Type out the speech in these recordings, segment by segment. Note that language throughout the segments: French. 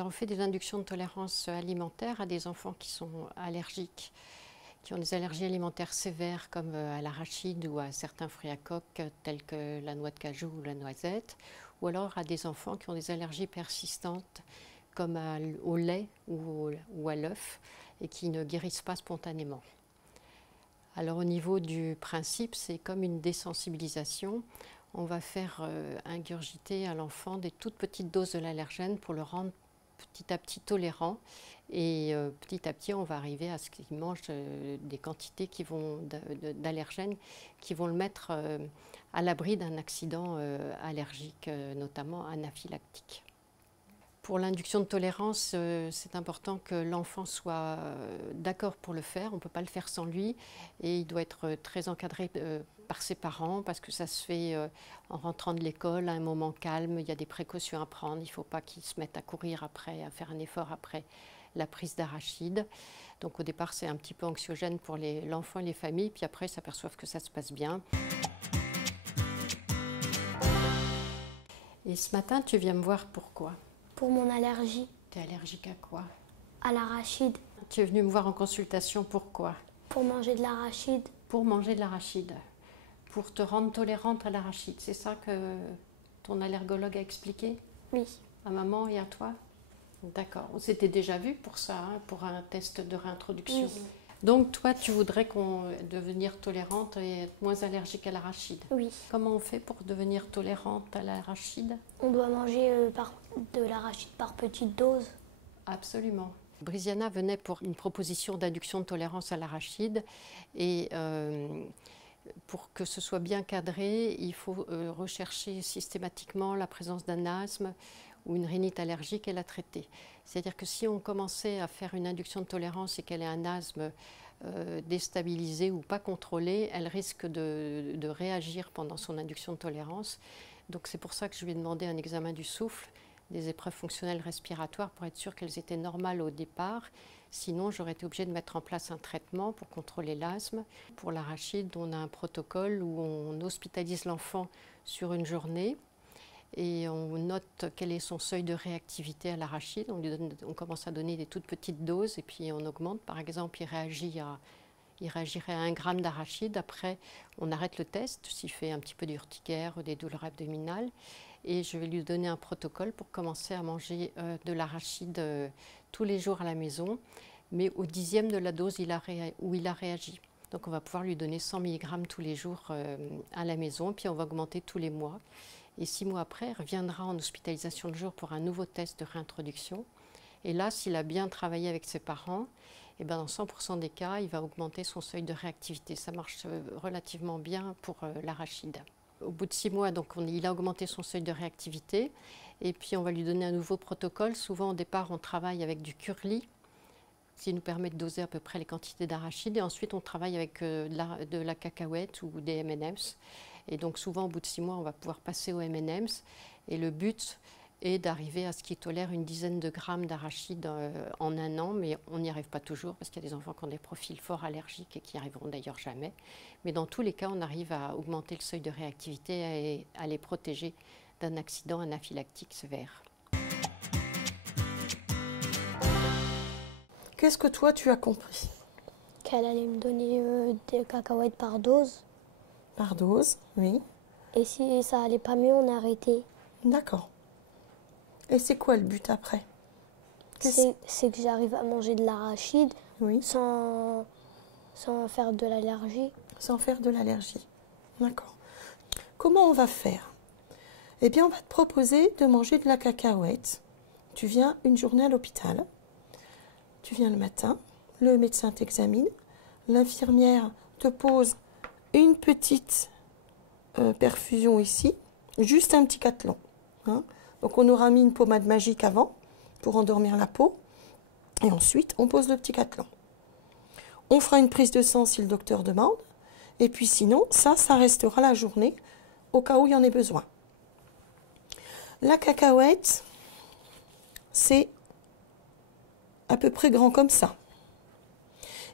Alors on fait des inductions de tolérance alimentaire à des enfants qui sont allergiques, qui ont des allergies alimentaires sévères comme à l'arachide ou à certains fruits à coque tels que la noix de cajou ou la noisette, ou alors à des enfants qui ont des allergies persistantes comme au lait ou à l'œuf et qui ne guérissent pas spontanément. Alors au niveau du principe, c'est comme une désensibilisation. On va faire ingurgiter à l'enfant des toutes petites doses de l'allergène pour le rendre petit à petit tolérant, et petit à petit on va arriver à ce qu'il mange des quantités d'allergènes qui vont le mettre à l'abri d'un accident allergique, notamment anaphylactique. Pour l'induction de tolérance, c'est important que l'enfant soit d'accord pour le faire. On ne peut pas le faire sans lui et il doit être très encadré par ses parents parce que ça se fait en rentrant de l'école à un moment calme. Il y a des précautions à prendre. Il ne faut pas qu'il se mette à courir après, à faire un effort après la prise d'arachide. Donc au départ, c'est un petit peu anxiogène pour l'enfant et les familles. Puis après, ils s'aperçoivent que ça se passe bien. Et ce matin, tu viens me voir pourquoi ? Pour mon allergie. Tu es allergique à quoi? À l'arachide. Tu es venue me voir en consultation, pourquoi? Pour manger de l'arachide. Pour manger de l'arachide. Pour te rendre tolérante à l'arachide. C'est ça que ton allergologue a expliqué? Oui. À maman et à toi? D'accord. On s'était déjà vu pour ça, hein, pour un test de réintroduction. Oui. Donc toi, tu voudrais devenir tolérante et être moins allergique à l'arachide? Oui. Comment on fait pour devenir tolérante à l'arachide? On doit manger de l'arachide par petite dose. Absolument. Briziana venait pour une proposition d'induction de tolérance à l'arachide et pour que ce soit bien cadré, il faut rechercher systématiquement la présence d'un asthme ou une rhinite allergique et la traiter. C'est-à-dire que si on commençait à faire une induction de tolérance et qu'elle ait un asthme déstabilisé ou pas contrôlé, elle risque de réagir pendant son induction de tolérance. Donc c'est pour ça que je lui ai demandé un examen du souffle, des épreuves fonctionnelles respiratoires pour être sûr qu'elles étaient normales au départ. Sinon, j'aurais été obligée de mettre en place un traitement pour contrôler l'asthme. Pour l'arachide, on a un protocole où on hospitalise l'enfant sur une journée et on note quel est son seuil de réactivité à l'arachide. On commence à donner des toutes petites doses et puis on augmente. Par exemple, il réagirait à 1 gramme d'arachide. Après, on arrête le test s'il fait un petit peu d'urticaire ou des douleurs abdominales. Et je vais lui donner un protocole pour commencer à manger de l'arachide tous les jours à la maison, mais au 10e de la dose où il a réagi. Donc on va pouvoir lui donner 100 mg tous les jours à la maison, puis on va augmenter tous les mois. Et 6 mois après, il reviendra en hospitalisation de jour pour un nouveau test de réintroduction. Et là, s'il a bien travaillé avec ses parents, et bien dans 100% des cas, il va augmenter son seuil de réactivité. Ça marche relativement bien pour l'arachide. Au bout de 6 mois, donc, il a augmenté son seuil de réactivité et puis on va lui donner un nouveau protocole. Souvent au départ, on travaille avec du curly, qui nous permet de doser à peu près les quantités d'arachide. Et ensuite, on travaille avec de la cacahuète ou des M&M's. Et donc souvent, au bout de 6 mois, on va pouvoir passer aux M&M's. Et le but est d'arriver à ce qu'il tolère une dizaine de grammes d'arachide en 1 an, mais on n'y arrive pas toujours parce qu'il y a des enfants qui ont des profils fort allergiques et qui n'y arriveront d'ailleurs jamais. Mais dans tous les cas, on arrive à augmenter le seuil de réactivité et à les protéger d'un accident anaphylactique sévère. Qu'est-ce que toi tu as compris? Qu'elle allait me donner des cacahuètes par dose. Par dose, oui. Et si ça allait pas mieux, on arrêtait. D'accord. Et c'est quoi le but après? C'est que j'arrive à manger de l'arachide oui. sans faire de l'allergie. Sans faire de l'allergie. D'accord. Comment on va faire? Eh bien, on va te proposer de manger de la cacahuète. Tu viens une journée à l'hôpital. Tu viens le matin, le médecin t'examine, l'infirmière te pose une petite perfusion ici, juste un petit cathlon. Hein. Donc on aura mis une pommade magique avant pour endormir la peau et ensuite on pose le petit cathlon. On fera une prise de sang si le docteur demande et puis sinon ça restera la journée au cas où il y en ait besoin. La cacahuète, c'est à peu près grand comme ça.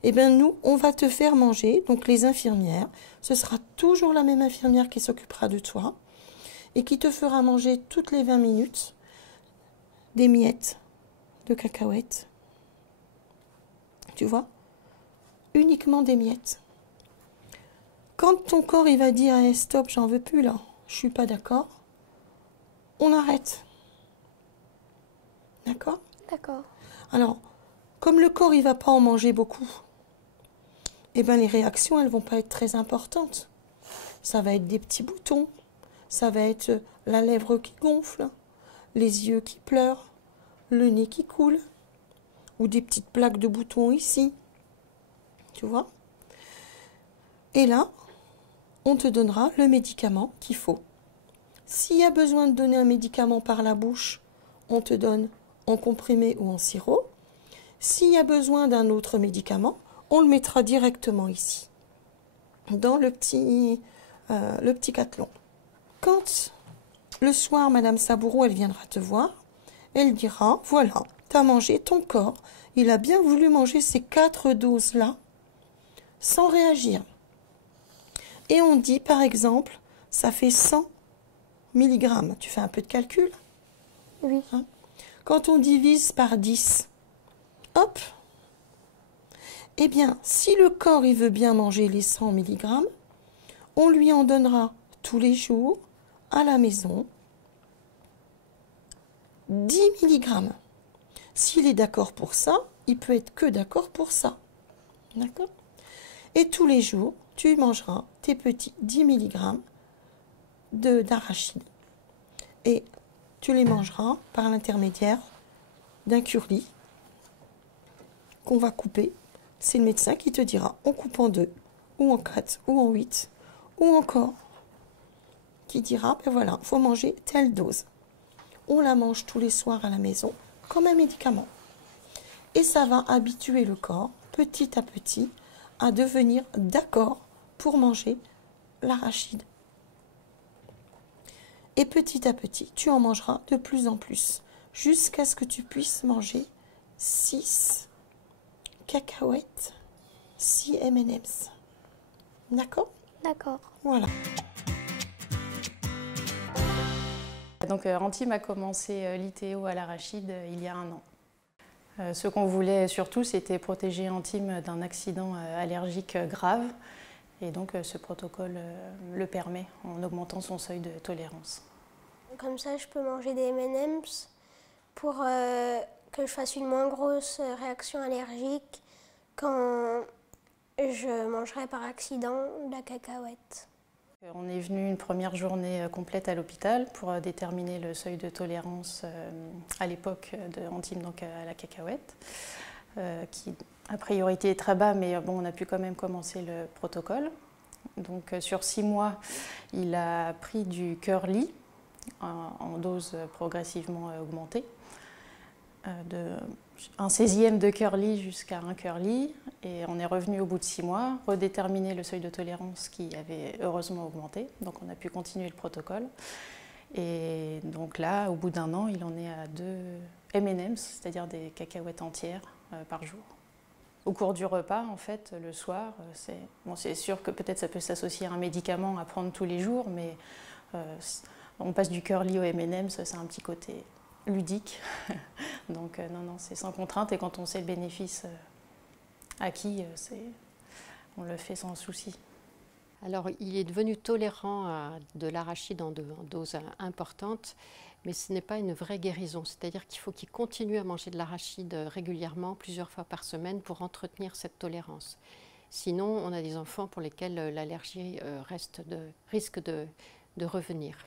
Eh bien nous, on va te faire manger, donc les infirmières, ce sera toujours la même infirmière qui s'occupera de toi et qui te fera manger toutes les 20 minutes des miettes de cacahuètes. Tu vois? Uniquement des miettes. Quand ton corps il va dire hey, stop, j'en veux plus là, je suis pas d'accord, on arrête. D'accord? D'accord. Alors, comme le corps il va pas en manger beaucoup, eh ben les réactions elles vont pas être très importantes. Ça va être des petits boutons, ça va être la lèvre qui gonfle, les yeux qui pleurent, le nez qui coule, ou des petites plaques de boutons ici. Tu vois? Et là, on te donnera le médicament qu'il faut. S'il y a besoin de donner un médicament par la bouche, on te donne en comprimé ou en sirop. S'il y a besoin d'un autre médicament, on le mettra directement ici, dans le petit cathlon. Quand le soir, Madame Saboureau, elle viendra te voir, elle dira, voilà, tu as mangé, ton corps, il a bien voulu manger ces 4 doses-là, sans réagir. Et on dit, par exemple, ça fait 100 mg. Tu fais un peu de calcul? Oui. Hein? Quand on divise par 10, hop, eh bien, si le corps il veut bien manger les 100 mg, on lui en donnera tous les jours, à la maison, 10 mg. S'il est d'accord pour ça, il peut être que d'accord pour ça. D'accord? Et tous les jours, tu mangeras tes petits 10 mg d'arachide. Et tu les mangeras par l'intermédiaire d'un curly qu'on va couper. C'est le médecin qui te dira on coupe en 2, ou en 4, ou en 8, ou encore qui dira ben voilà, il faut manger telle dose. On la mange tous les soirs à la maison comme un médicament. Et ça va habituer le corps petit à petit à devenir d'accord pour manger l'arachide. Et petit à petit, tu en mangeras de plus en plus, jusqu'à ce que tu puisses manger 6 cacahuètes, 6 M&M's. D'accord? D'accord. Voilà. Donc Antime a commencé l'ITO à l'arachide il y a 1 an. Ce qu'on voulait surtout, c'était protéger Antime d'un accident allergique grave. Et donc ce protocole le permet en augmentant son seuil de tolérance. Comme ça, je peux manger des M&M's pour que je fasse une moins grosse réaction allergique quand je mangerai par accident de la cacahuète. On est venu une première journée complète à l'hôpital pour déterminer le seuil de tolérance à l'époque de Antime, donc à la cacahuète, qui a priorité est très bas, mais bon, on a pu quand même commencer le protocole. Donc sur 6 mois, il a pris du Curly en dose progressivement augmentée, de un 16e de Curly jusqu'à un Curly, et on est revenu au bout de 6 mois, redéterminer le seuil de tolérance qui avait heureusement augmenté, donc on a pu continuer le protocole. Et donc là, au bout d'1 an, il en est à 2 M&M's, c'est-à-dire des cacahuètes entières par jour. Au cours du repas, en fait, le soir, c'est sûr que peut-être ça peut s'associer à un médicament à prendre tous les jours, mais on passe du Curly au M&M's, c'est un petit côté ludique. Donc non, c'est sans contrainte, et quand on sait le bénéfice acquis, on le fait sans souci. Alors, il est devenu tolérant à de l'arachide en dose importante, mais ce n'est pas une vraie guérison. C'est-à-dire qu'il faut qu'il continue à manger de l'arachide régulièrement, plusieurs fois par semaine, pour entretenir cette tolérance. Sinon, on a des enfants pour lesquels l'allergie risque de revenir.